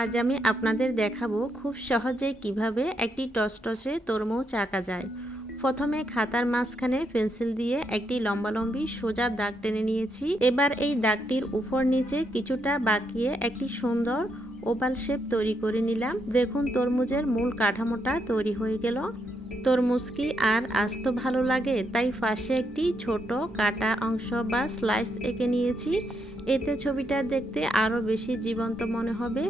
আজ আমি আপনাদের দেখাবো খুব সহজে কিভাবে একটি টসটসে তরমুজ আঁকা যায়। প্রথমে খাতার মাঝখানে পেন্সিল দিয়ে একটি লম্বালম্বি সোজা দাগ টেনে নিয়েছি। এবার এই দাগটির উপর নিচে কিছুটা বাঁকিয়ে একটি সুন্দর ওভাল শেপ তৈরি করে নিলাম। দেখুন তরমুজের মূল কাঠামোটা তৈরি হয়ে গেল। তরমুজ কি আর আস্ত ভালো লাগে, তাই পাশে একটি ছোট কাটা অংশ বা স্লাইস এঁকে নিয়েছি। এতে ছবিটা দেখতে আরও বেশি জীবন্ত মনে হবে।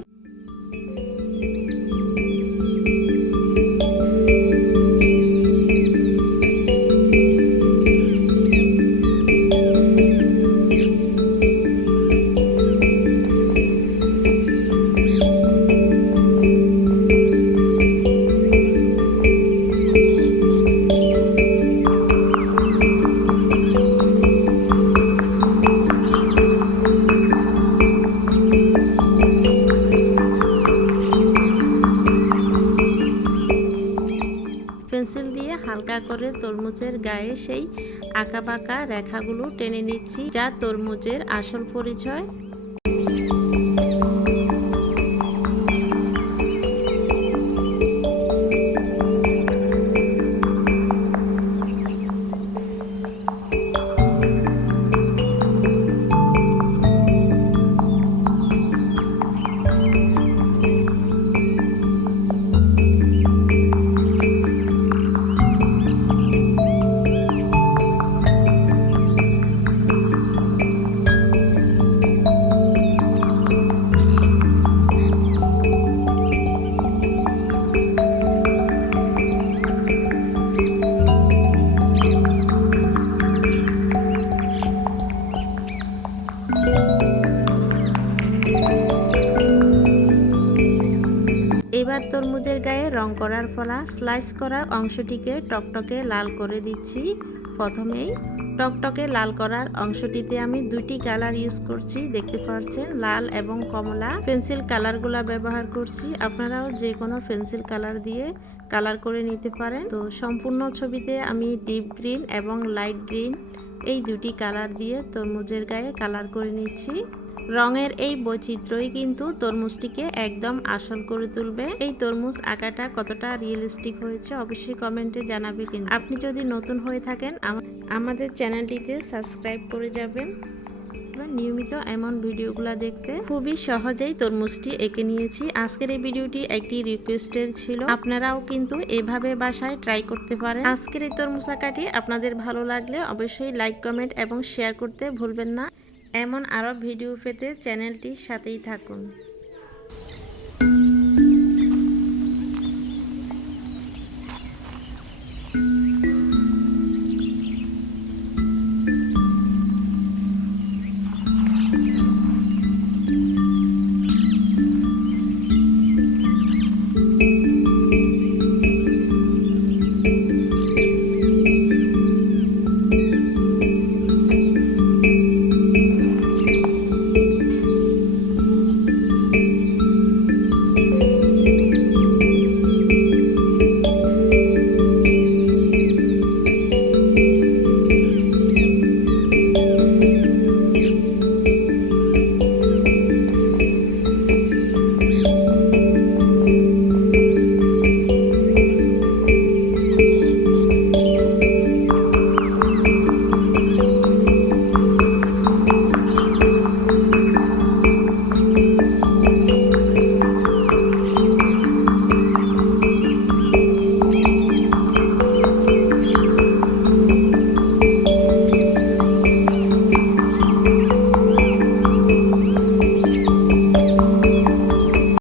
পেন্সিল দিয়ে হালকা করে তরমুজের গায়ে সেই আঁকাবাঁকা রেখাগুলো টেনে নিচ্ছি, যা তরমুজের আসল পরিচয়। এবার তরমুজের গায়ে রং করার ফলা স্লাইস করার অংশটিকে টকটকে লাল করে দিচ্ছি। প্রথমেই টকটকে লাল করার অংশটিতে আমি দুটি কালার ইউজ করছি, দেখতে পাচ্ছেন লাল এবং কমলা। পেন্সিল কালারগুলা ব্যবহার করছি, আপনারাও যে কোনো পেন্সিল কালার দিয়ে কালার করে নিতে পারেন। তো সম্পূর্ণ ছবিতে আমি ডিপ গ্রিন এবং লাইট গ্রিন এই দুটি কালার দিয়ে তরমুজের গায়ে কালার করে নিচ্ছি। রঙের এই বৈচিত্র্যই কিন্তু তরমুজটিকে একদম আসল করে তুলবে। এই তরমুজ আঁকাটা কতটা রিয়েলিস্টিক হয়েছে অবশ্যই কমেন্টে জানাবে। কিন্তু আপনি যদি নতুন হয়ে থাকেন আমাদের চ্যানেলটিতে সাবস্ক্রাইব করে যাবেন নিয়মিত এমন ভিডিওগুলো দেখতে। খুবই সহজেই তরমুজটি এঁকে নিয়েছি। আজকের এই ভিডিওটি একটি রিকোয়েস্টের ছিল, আপনারাও কিন্তু এভাবে বাসায় ট্রাই করতে পারেন। আজকের এই তরমুজ আঁকাটি আপনাদের ভালো লাগলে অবশ্যই লাইক, কমেন্ট এবং শেয়ার করতে ভুলবেন না। এমন আরও ভিডিও পেতে চ্যানেলটির সাথেই থাকুন।